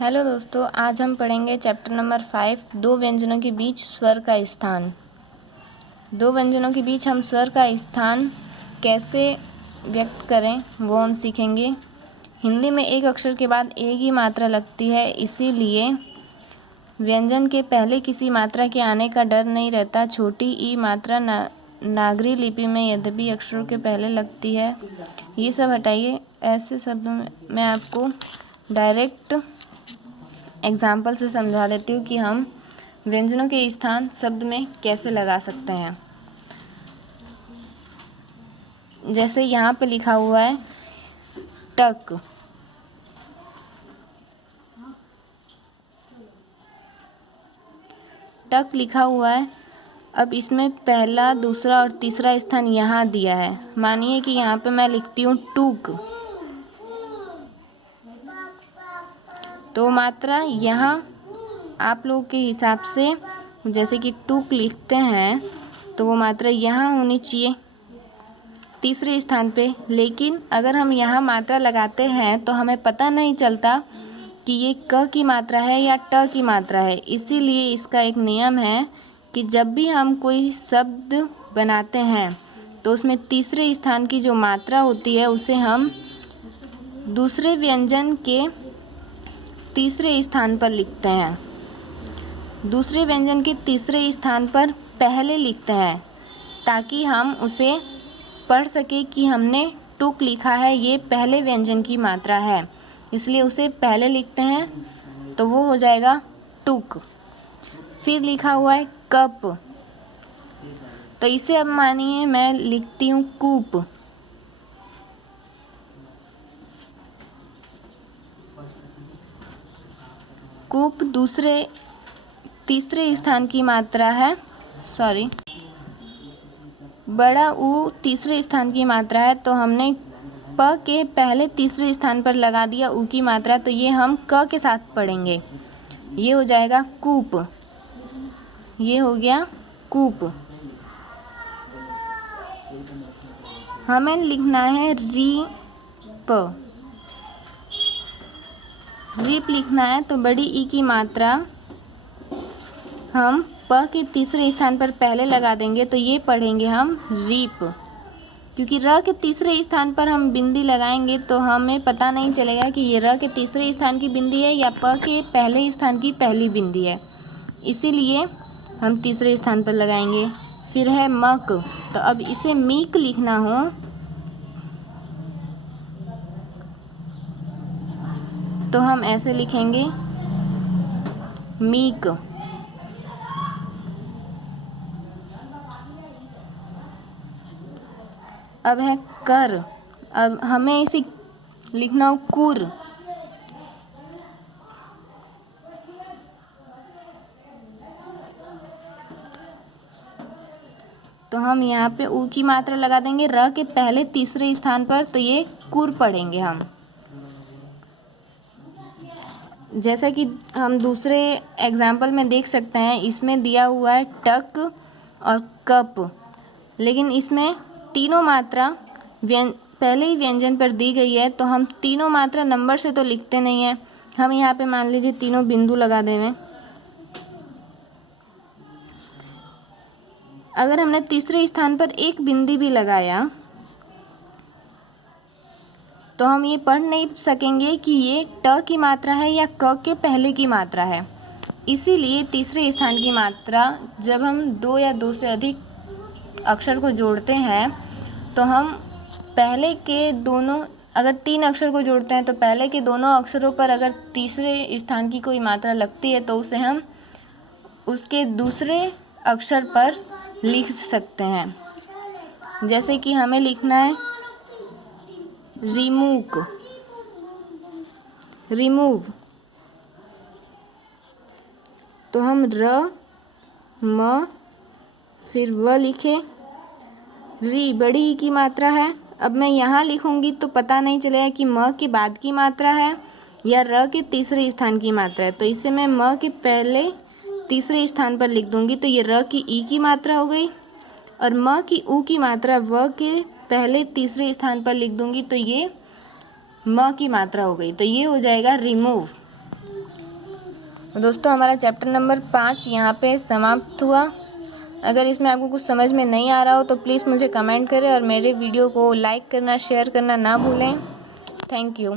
Hello दोस्तों, आज हम पढ़ेंगे चैप्टर नंबर 5 दो व्यंजनों के बीच स्वर का स्थान। दो व्यंजनों के बीच हम स्वर का स्थान कैसे व्यक्त करें वो हम सीखेंगे। हिंदी में एक अक्षर के बाद एक ही मात्रा लगती है, इसीलिए व्यंजन के पहले किसी मात्रा के आने का डर नहीं रहता। छोटी ई मात्रा नागरी लिपि में यद्यपि अक्षरों के पहले लगती है। ये सब हटाइए, ऐसे शब्दों में मैं आपको डायरेक्ट एग्जाम्पल से समझा देती हूँ कि हम व्यंजनों के स्थान शब्द में कैसे लगा सकते हैं। जैसे यहाँ पे लिखा हुआ है टक, टक लिखा हुआ है। अब इसमें पहला, दूसरा और तीसरा स्थान यहाँ दिया है। मानिए कि यहाँ पे मैं लिखती हूँ टूक, तो मात्रा यहाँ आप लोग के हिसाब से जैसे कि टूक लिखते हैं तो वो मात्रा यहाँ होनी चाहिए तीसरे स्थान पे। लेकिन अगर हम यहाँ मात्रा लगाते हैं तो हमें पता नहीं चलता कि ये क की मात्रा है या ट की मात्रा है। इसीलिए इसका एक नियम है कि जब भी हम कोई शब्द बनाते हैं तो उसमें तीसरे स्थान की जो मात्रा होती है उसे हम दूसरे व्यंजन के तीसरे स्थान पर लिखते हैं। दूसरे व्यंजन के तीसरे स्थान पर पहले लिखते हैं ताकि हम उसे पढ़ सके कि हमने टुक लिखा है, ये पहले व्यंजन की मात्रा है, इसलिए उसे पहले लिखते हैं तो वो हो जाएगा टुक। फिर लिखा हुआ है कप, तो इसे अब मानिए मैं लिखती हूँ कूप। कूप तीसरे स्थान की मात्रा है, बड़ा ऊ तीसरे स्थान की मात्रा है, तो हमने प के पहले तीसरे स्थान पर लगा दिया ऊ की मात्रा, तो ये हम क के साथ पढ़ेंगे। ये हो जाएगा कूप, ये हो गया कूप। हमें लिखना है रीप, रीप लिखना है, तो बड़ी ई की मात्रा हम प के तीसरे स्थान पर पहले लगा देंगे, तो ये पढ़ेंगे हम रीप। क्योंकि र के तीसरे स्थान पर हम बिंदी लगाएंगे तो हमें पता नहीं चलेगा कि ये र के तीसरे स्थान की बिंदी है या प के पहले स्थान की पहली बिंदी है, इसीलिए हम तीसरे स्थान पर लगाएंगे। फिर है मक, तो अब इसे मीक लिखना हो तो हम ऐसे लिखेंगे मीक। अब है कर, अब हमें इसे लिखना हो कुर, तो हम यहाँ पे ऊ की मात्रा लगा देंगे र के पहले तीसरे स्थान पर, तो ये कुर पढ़ेंगे हम। जैसा कि हम दूसरे एग्जाम्पल में देख सकते हैं, इसमें दिया हुआ है टक और कप, लेकिन इसमें तीनों मात्रा पहले ही व्यंजन पर दी गई है, तो हम तीनों मात्रा नंबर से तो लिखते नहीं हैं। हम यहाँ पे मान लीजिए तीनों बिंदु लगा देंगे। अगर हमने तीसरे स्थान पर एक बिंदी भी लगाया तो हम ये पढ़ नहीं सकेंगे कि ये ट की मात्रा है या क के पहले की मात्रा है। इसीलिए तीसरे स्थान की मात्रा जब हम दो या दो से अधिक अक्षर को जोड़ते हैं तो हम पहले के दोनों, अगर तीन अक्षर को जोड़ते हैं तो पहले के दोनों अक्षरों पर अगर तीसरे स्थान की कोई मात्रा लगती है तो उसे हम उसके दूसरे अक्षर पर लिख सकते हैं। जैसे कि हमें लिखना है रिमूक, रिमूव, तो हम र म फिर व लिखे। री बड़ी ई की मात्रा है, अब मैं यहाँ लिखूंगी तो पता नहीं चलेगा कि म के बाद की मात्रा है या र के तीसरे स्थान की मात्रा है, तो इसे मैं म के पहले तीसरे स्थान पर लिख दूंगी, तो ये र की ई की मात्रा हो गई, और म की ऊ की मात्रा व के पहले तीसरे स्थान पर लिख दूंगी, तो ये म की मात्रा हो गई, तो ये हो जाएगा रिमूव। दोस्तों हमारा चैप्टर नंबर 5 यहाँ पे समाप्त हुआ। अगर इसमें आपको कुछ समझ में नहीं आ रहा हो तो प्लीज़ मुझे कमेंट करें और मेरे वीडियो को लाइक करना शेयर करना ना भूलें। Thank you.